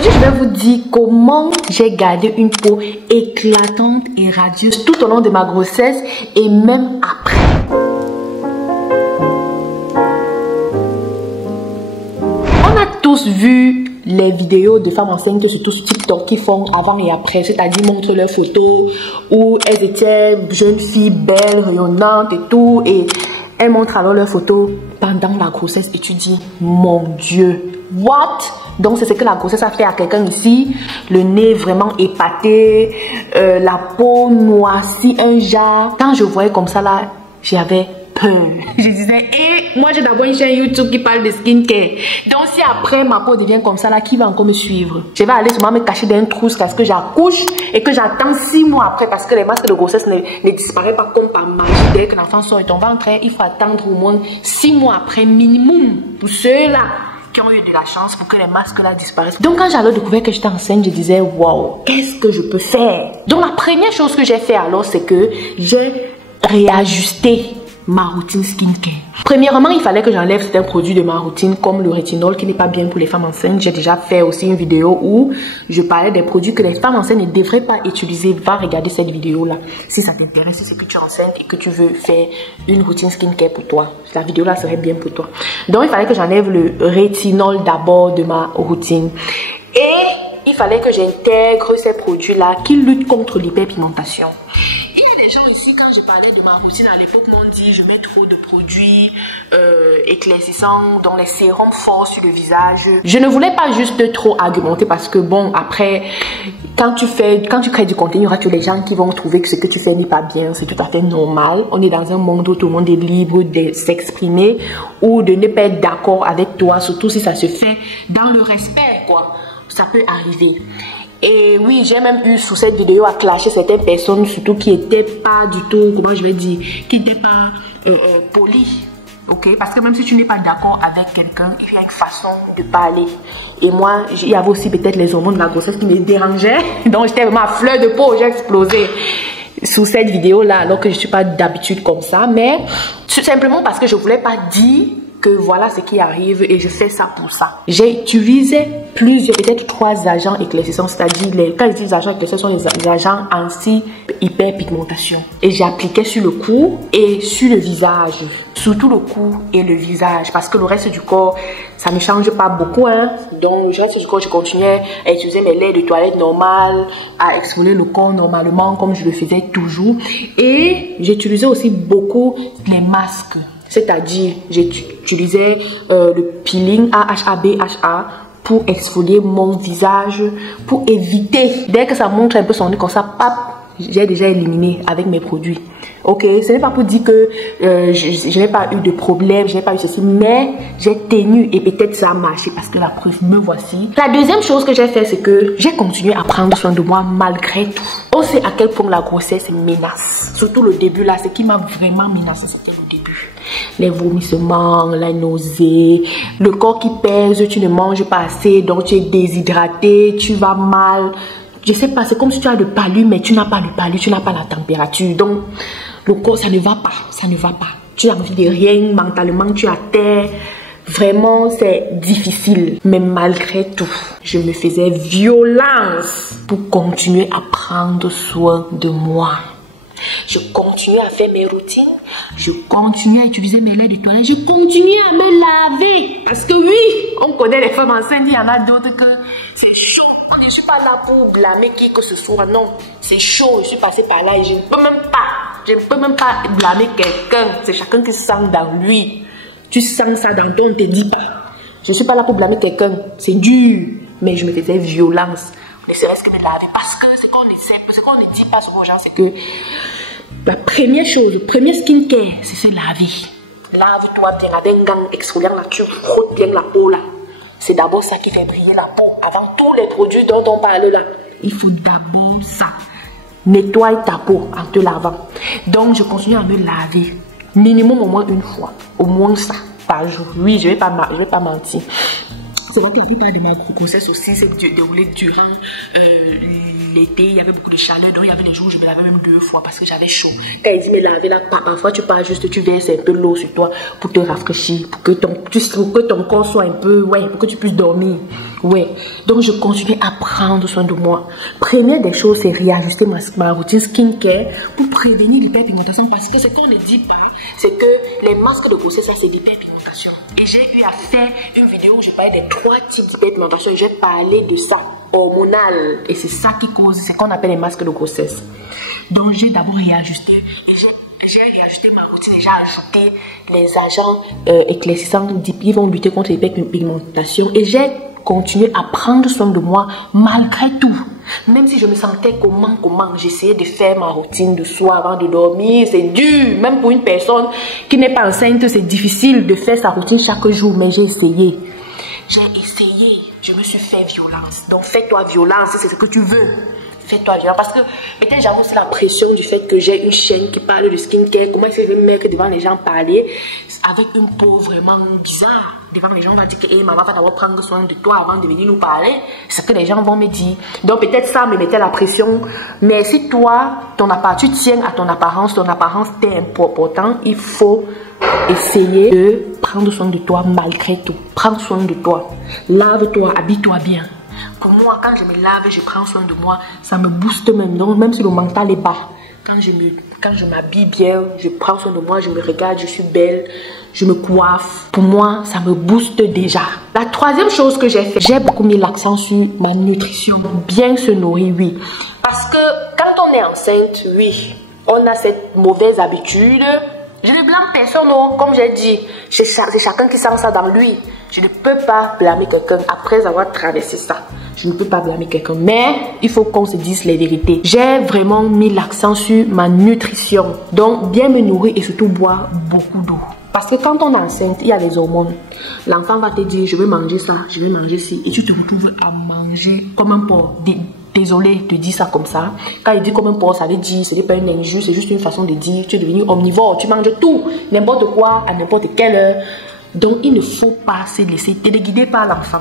Aujourd'hui, je vais vous dire comment j'ai gardé une peau éclatante et radieuse tout au long de ma grossesse et même après. On a tous vu les vidéos de femmes enceintes, surtout sur TikTok, qui font avant et après, c'est-à-dire montrent leurs photos où elles étaient jeunes filles belles, rayonnantes et tout, et elles montrent alors leurs photos pendant la grossesse et tu dis, mon Dieu, what? Donc c'est ce que la grossesse a fait à quelqu'un ici, le nez vraiment épaté, la peau noircie, un genre. Quand je voyais comme ça là, j'avais peur. Je disais, moi j'ai d'abord une chaîne YouTube qui parle de skincare. Donc si après ma peau devient comme ça là, qui va encore me suivre? Je vais aller sûrement me cacher dans une trousse parce que j'accouche et que j'attends 6 mois après parce que les masques de grossesse ne disparaissent pas comme par magie. Dès que l'enfant sort de ton ventre, il faut attendre au moins 6 mois après minimum pour ceux-là qui ont eu de la chance pour que les masques là disparaissent. Donc quand j'allais découvrir que j'étais enceinte, je disais, waouh, qu'est-ce que je peux faire? Donc la première chose que j'ai fait alors, c'est que j'ai réajusté ma routine skincare. Premièrement, il fallait que j'enlève certains produits de ma routine comme le rétinol qui n'est pas bien pour les femmes enceintes. J'ai déjà fait aussi une vidéo où je parlais des produits que les femmes enceintes ne devraient pas utiliser. Va regarder cette vidéo là si ça t'intéresse, si c'est que tu es enceinte et que tu veux faire une routine skincare pour toi. La vidéo là serait bien pour toi. Donc il fallait que j'enlève le rétinol d'abord de ma routine. Et il fallait que j'intègre ces produits là qui luttent contre l'hyperpigmentation. Il y a des gens ici, quand je parlais de ma routine à l'époque, m'ont dit je mets trop de produits éclaircissants, dont les sérums forts sur le visage. Je ne voulais pas juste trop argumenter parce que bon, après, quand tu crées du contenu, il y aura tous les gens qui vont trouver que ce que tu fais n'est pas bien. C'est tout à fait normal. On est dans un monde où tout le monde est libre de s'exprimer ou de ne pas être d'accord avec toi, surtout si ça se fait dans le respect, quoi. Ça peut arriver. Et oui, j'ai même eu sous cette vidéo à clasher certaines personnes, surtout qui n'étaient pas du tout, comment je vais dire, qui n'étaient pas polies. Ok? Parce que même si tu n'es pas d'accord avec quelqu'un, il y a une façon de parler. Et moi, il y avait aussi peut-être les hormones de la grossesse qui me dérangeaient. Donc j'étais vraiment à fleur de peau, j'ai explosé sous cette vidéo là, alors que je ne suis pas d'habitude comme ça. Mais tout simplement parce que je ne voulais pas dire que voilà ce qui arrive et je fais ça pour ça. J'ai utilisé plusieurs, peut-être 3 agents éclaircissants, c'est-à-dire quand je dis les agents éclaircissants, sont les agents anti-hyperpigmentation. Et j'appliquais sur le cou et sur le visage. Surtout le cou et le visage, parce que le reste du corps, ça ne change pas beaucoup. Hein. Donc le reste du corps, je continuais à utiliser mes laits de toilette normales, à exfolier le corps normalement, comme je le faisais toujours. Et j'utilisais aussi beaucoup les masques. C'est-à-dire, j'utilisais le peeling AHA, BHA pour exfolier mon visage, pour éviter, dès que ça montre un peu son nez comme ça, pap, j'ai déjà éliminé avec mes produits. Ok, ce n'est pas pour dire que je n'ai pas eu de problème, je n'ai pas eu ceci, mais j'ai tenu et peut-être ça a marché parce que la preuve, me voici. La deuxième chose que j'ai fait, c'est que j'ai continué à prendre soin de moi malgré tout. On sait à quel point la grossesse menace. Surtout le début là, ce qui m'a vraiment menacé, c'était le début. Les vomissements, la nausée, le corps qui pèse, tu ne manges pas assez, donc tu es déshydraté, tu vas mal. Je sais pas, c'est comme si tu as le palu, mais tu n'as pas le palu, tu n'as pas la température. Donc, le corps, ça ne va pas, ça ne va pas. Tu as envie de rien, mentalement, tu es à terre. Vraiment, c'est difficile. Mais malgré tout, je me faisais violence pour continuer à prendre soin de moi. Je continuais à faire mes routines, je continuais à utiliser mes laits de toilette, je continuais à me laver. Parce que oui, on connaît les femmes enceintes, il y en a d'autres que c'est chaud. Je ne suis pas là pour blâmer qui que ce soit, non. C'est chaud, je suis passée par là et je ne peux même pas blâmer quelqu'un. C'est chacun qui sent dans lui. Tu sens ça dans toi, on ne te dit pas. Je ne suis pas là pour blâmer quelqu'un, c'est dur. Mais je me faisais violence. Ne serait-ce que de laver parce que ce qu'on ne dit pas aux gens, c'est que la première chose, le premier skincare, c'est se laver. Lave-toi bien avec un gant exfoliant là, tu frottes bien la peau là. C'est d'abord ça qui fait briller la peau. Avant tous les produits dont on parle là, il faut d'abord ça. Nettoie ta peau en te lavant. Donc je continue à me laver. Minimum au moins une fois. Au moins ça par jour. Oui, je vais pas mentir. C'est vrai que la plupart de ma grossesse aussi s'est déroulée durant l'été. Il y avait beaucoup de chaleur, donc il y avait des jours où je me lavais même 2 fois parce que j'avais chaud. Quand il dit me laver là, parfois tu pars juste, tu verses un peu l'eau sur toi pour te rafraîchir, pour que ton corps soit un peu, ouais, pour que tu puisses dormir. Ouais, donc je continue à prendre soin de moi. Première des choses, c'est réajuster ma routine skincare pour prévenir l'hyperpigmentation, parce que ce qu'on ne dit pas, c'est que les masques de grossesse, ça c'est l'hyperpigmentation. Et j'ai eu à faire une vidéo où je parlais des 3 types d'hyperpigmentation. J'ai parlé de ça, hormonal. Et c'est ça qui cause ce qu'on appelle les masques de grossesse. Donc j'ai d'abord réajusté. Et j'ai réajusté ma routine et j'ai ajouté les agents éclaircissants qui vont lutter contre l'hyperpigmentation. Et j'ai continué à prendre soin de moi malgré tout. Même si je me sentais comment, j'essayais de faire ma routine de soir avant de dormir. C'est dur, même pour une personne qui n'est pas enceinte, c'est difficile de faire sa routine chaque jour, mais j'ai essayé. Je me suis fait violence. Donc fais-toi violence, c'est ce que tu veux. Fais-toi violence. Parce que peut-être j'avoue aussi la pression du fait que j'ai une chaîne qui parle de skincare. Comment est-ce que je vais me mettre devant les gens parler avec une peau vraiment bizarre? Devant les gens, on va dire que hey, maman va d'abord prendre soin de toi avant de venir nous parler. C'est ce que les gens vont me dire. Donc peut-être ça me mettait la pression. Mais si toi, tu tiens à ton apparence t'est important, il faut essayer de prendre soin de toi malgré tout. Prends soin de toi. Lave-toi, habille-toi bien. Pour moi, quand je me lave et je prends soin de moi, ça me booste même. Donc, même si le mental est bas, quand je m'habille bien, je prends soin de moi, je me regarde, je suis belle, je me coiffe. Pour moi, ça me booste déjà. La troisième chose que j'ai fait, j'ai beaucoup mis l'accent sur ma nutrition. Bien se nourrir, oui. Parce que quand on est enceinte, oui, on a cette mauvaise habitude. Je ne blâme personne, non. Comme j'ai dit, c'est chacun qui sent ça dans lui. Je ne peux pas blâmer quelqu'un après avoir traversé ça. Je ne peux pas blâmer quelqu'un. Mais il faut qu'on se dise les vérités. J'ai vraiment mis l'accent sur ma nutrition. Donc, bien me nourrir et surtout boire beaucoup d'eau. Parce que quand on est enceinte, il y a les hormones. L'enfant va te dire, je vais manger ça, je vais manger ci. Et tu te retrouves à manger comme un porc. Désolé de dire ça comme ça. Quand il dit comme un porc, ça veut dire, ce n'est pas une injure, c'est juste une façon de dire, tu es devenu omnivore, tu manges tout, n'importe quoi, à n'importe quelle heure. Donc il ne faut pas se laisser téléguider par l'enfant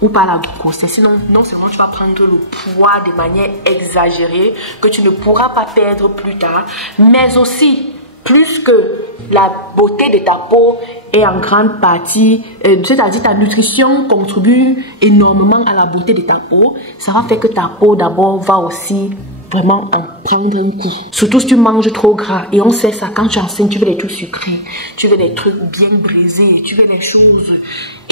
ou par la grossesse. Sinon, non seulement tu vas prendre le poids de manière exagérée, que tu ne pourras pas perdre plus tard, mais aussi, plus que la beauté de ta peau est en grande partie, c'est-à-dire ta nutrition contribue énormément à la beauté de ta peau, ça va faire que ta peau d'abord va aussi vraiment en prendre un coup. Surtout si tu manges trop gras. Et on sait ça, quand tu es enceinte, tu veux des trucs sucrés, tu veux des trucs bien brisés, tu veux des choses.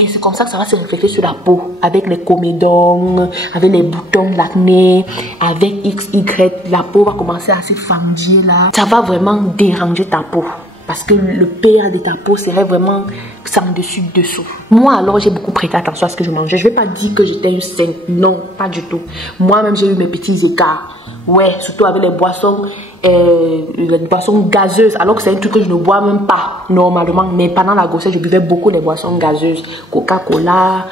Et c'est comme ça que ça va se refléter sur la peau. Avec les comédones, avec les boutons de l'acné, avec XY, la peau va commencer à se fendir là. Ça va vraiment déranger ta peau. Parce que le père de ta peau serait vraiment sans dessus-dessous. Moi, alors, j'ai beaucoup prêté attention à ce que je mangeais. Je ne vais pas dire que j'étais une sainte. Non, pas du tout. Moi-même, j'ai eu mes petits écarts. Ouais, surtout avec les boissons gazeuses. Alors que c'est un truc que je ne bois même pas, normalement. Mais pendant la grossesse, je buvais beaucoup les boissons gazeuses. Coca-Cola,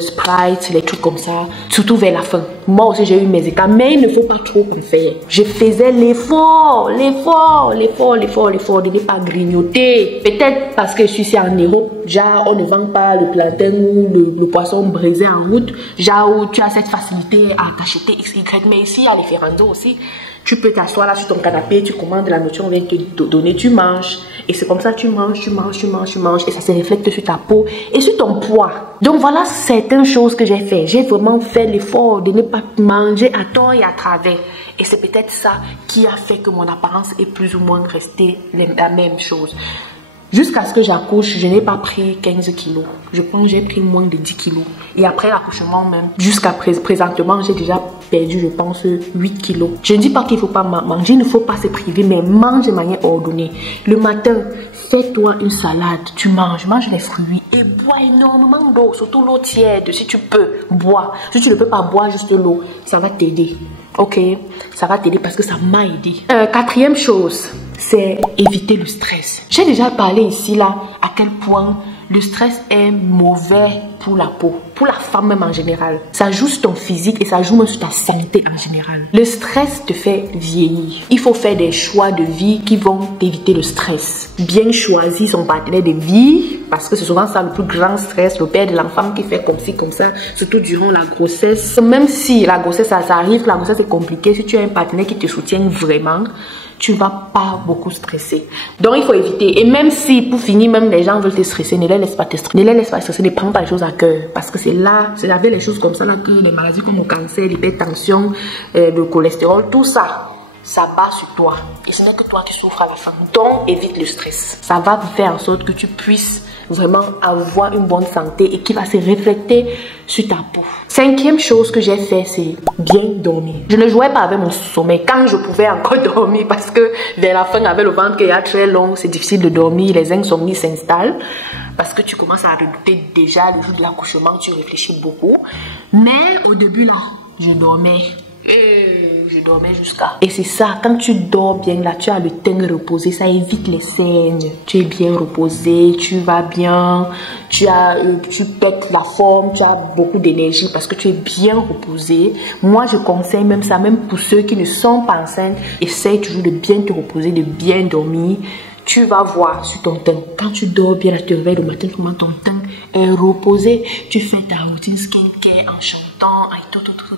Sprite, les trucs comme ça. Surtout vers la fin. Moi aussi, j'ai eu mes écarts. Mais il ne faut pas trop en faire. Je faisais l'effort de ne pas grignoter. Peut-être parce que je suis ici en Europe, genre, on ne vend pas le plantain ou le poisson brisé en route. Genre, où tu as cette facilité à t'acheter XY. Mais ici, à l'Efferando aussi, tu peux t'asseoir là sur ton canapé, tu commandes de la nourriture, on vient te donner, tu manges. Et c'est comme ça, tu manges. Et ça se reflète sur ta peau et sur ton poids. Donc voilà certaines choses que j'ai fait. J'ai vraiment fait l'effort de ne pas manger à tort et à travers. Et c'est peut-être ça qui a fait que mon apparence est plus ou moins restée la même chose. Jusqu'à ce que j'accouche, je n'ai pas pris 15 kilos. Je pense que j'ai pris moins de 10 kilos. Et après l'accouchement même, jusqu'à présentement, j'ai déjà perdu, je pense, 8 kilos. Je ne dis pas qu'il ne faut pas manger, il ne faut pas se priver, mais mange de manière ordonnée. Le matin, fais-toi une salade, tu mange les fruits et bois énormément d'eau, surtout l'eau tiède, si tu peux, bois. Si tu ne peux pas boire juste l'eau, ça va t'aider. Ok, ça va t'aider parce que ça m'a aidé. Quatrième chose, c'est éviter le stress. J'ai déjà parlé ici là à quel point le stress est mauvais pour la peau, pour la femme même en général. Ça joue sur ton physique et ça joue même sur ta santé en général. Le stress te fait vieillir. Il faut faire des choix de vie qui vont t'éviter le stress. Bien choisir son partenaire de vie, parce que c'est souvent ça le plus grand stress, le père de l'enfant qui fait comme ci, comme ça, surtout durant la grossesse. Même si la grossesse, ça arrive, la grossesse est compliquée, si tu as un partenaire qui te soutient vraiment, tu vas pas beaucoup stresser. Donc il faut éviter. Et même si pour finir, même les gens veulent te stresser, ne les laisse pas te stresser. Ne les laisse pas stresser, ne prends pas les choses à cœur. Parce que c'est là, c'est avec les choses comme ça là que les maladies comme le cancer, l'hypertension, le cholestérol, tout ça, ça bat sur toi. Et ce n'est que toi qui souffres à la fin. Donc, évite le stress. Ça va faire en sorte que tu puisses vraiment avoir une bonne santé et qui va se refléter sur ta peau. 5e chose que j'ai fait, c'est bien dormir. Je ne jouais pas avec mon sommeil quand je pouvais encore dormir parce que vers la fin, avec le ventre qui est très long, c'est difficile de dormir. Les insomnies s'installent parce que tu commences à redouter déjà le jour de l'accouchement, tu réfléchis beaucoup. Mais au début là, je dormais. Je dormais jusqu'à... Et c'est ça, quand tu dors bien là, tu as le teint reposé, ça évite les saignes. Tu es bien reposé, tu vas bien, tu pètes la forme, tu as beaucoup d'énergie parce que tu es bien reposé. Moi, je conseille même ça, même pour ceux qui ne sont pas enceintes, essaye toujours de bien te reposer, de bien dormir. Tu vas voir sur ton teint. Quand tu dors bien, là, tu te réveilles le matin, comment ton teint est reposé. Tu fais ta routine skincare en chantant,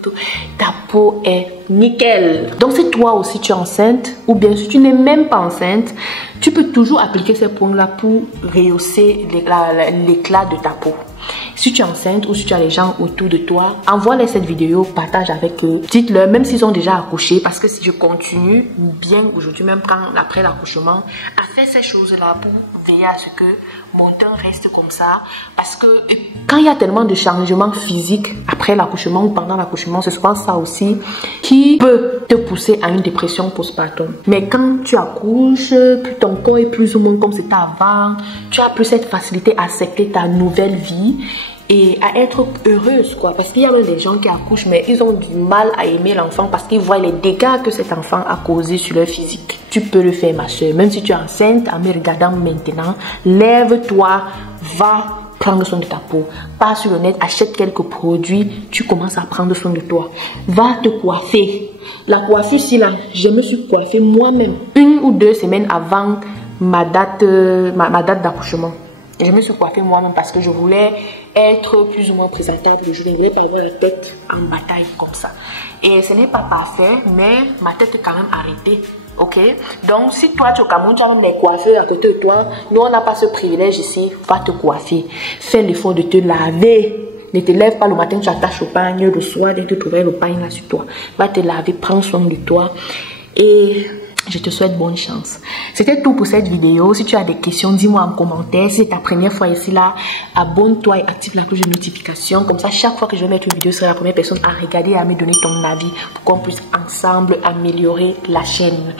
tout. Ta peau est nickel. Donc, si toi aussi tu es enceinte, ou bien si tu n'es même pas enceinte, tu peux toujours appliquer ces points-là pour rehausser l'éclat de ta peau. Si tu es enceinte ou si tu as les gens autour de toi, envoie-les cette vidéo, partage avec eux. Dites-leur, même s'ils ont déjà accouché, parce que si je continue bien aujourd'hui, même après l'accouchement, à faire ces choses-là pour veiller à ce que mon teint reste comme ça. Parce que quand il y a tellement de changements physiques après l'accouchement ou pendant l'accouchement, c'est souvent ça aussi qui peut te pousser à une dépression postpartum. Mais quand tu accouches, puis ton corps est plus ou moins comme c'était avant, tu as plus cette facilité à accepter ta nouvelle vie et à être heureuse, quoi. Parce qu'il y a même des gens qui accouchent, mais ils ont du mal à aimer l'enfant parce qu'ils voient les dégâts que cet enfant a causés sur leur physique. Tu peux le faire, ma soeur. Même si tu es enceinte, en me regardant maintenant, lève-toi, va prendre soin de ta peau. Pas sur le net, achète quelques produits, tu commences à prendre soin de toi. Va te coiffer. La coiffure, si là, je me suis coiffée moi-même 1 ou 2 semaines avant ma date d'accouchement. Je me suis coiffée moi-même parce que je voulais être plus ou moins présentable. Je ne voulais pas avoir la tête en bataille comme ça. Et ce n'est pas parfait, mais ma tête est quand même arrêtée. Ok? Donc, si toi, tu es au Cameroun, tu as même les coiffeurs à côté de toi. Nous, on n'a pas ce privilège ici. Va te coiffer. Fais l'effort de te laver. Ne te lève pas le matin, tu attaches au pagne. Le soir, dès que tu trouves le pagne là sur toi. Va te laver, prends soin de toi. Et je te souhaite bonne chance. C'était tout pour cette vidéo. Si tu as des questions, dis-moi en commentaire. Si c'est ta première fois ici là, abonne-toi et active la cloche de notification. Comme ça, chaque fois que je vais mettre une vidéo, tu seras la première personne à regarder et à me donner ton avis pour qu'on puisse ensemble améliorer la chaîne.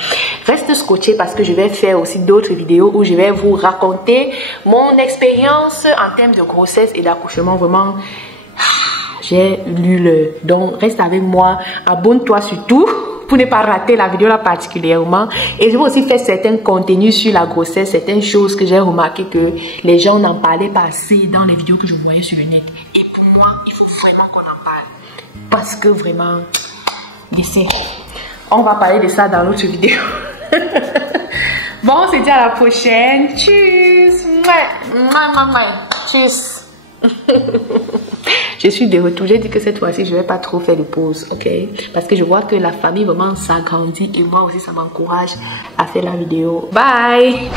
Reste scotché parce que je vais faire aussi d'autres vidéos où je vais vous raconter mon expérience en termes de grossesse et d'accouchement. Vraiment, j'ai lu le... Donc, reste avec moi. Abonne-toi surtout pour ne pas rater la vidéo là particulièrement. Et je vais aussi faire certains contenus sur la grossesse, certaines choses que j'ai remarqué que les gens n'en parlaient pas assez dans les vidéos que je voyais sur le net. Et pour moi, il faut vraiment qu'on en parle. Parce que vraiment, on va parler de ça dans l'autre vidéo. Bon, on se dit à la prochaine. Tchuss. Tchuss. Je suis de retour. J'ai dit que cette fois-ci, je ne vais pas trop faire de pause, ok? Parce que je vois que la famille vraiment s'agrandit et moi aussi, ça m'encourage à faire la vidéo. Bye!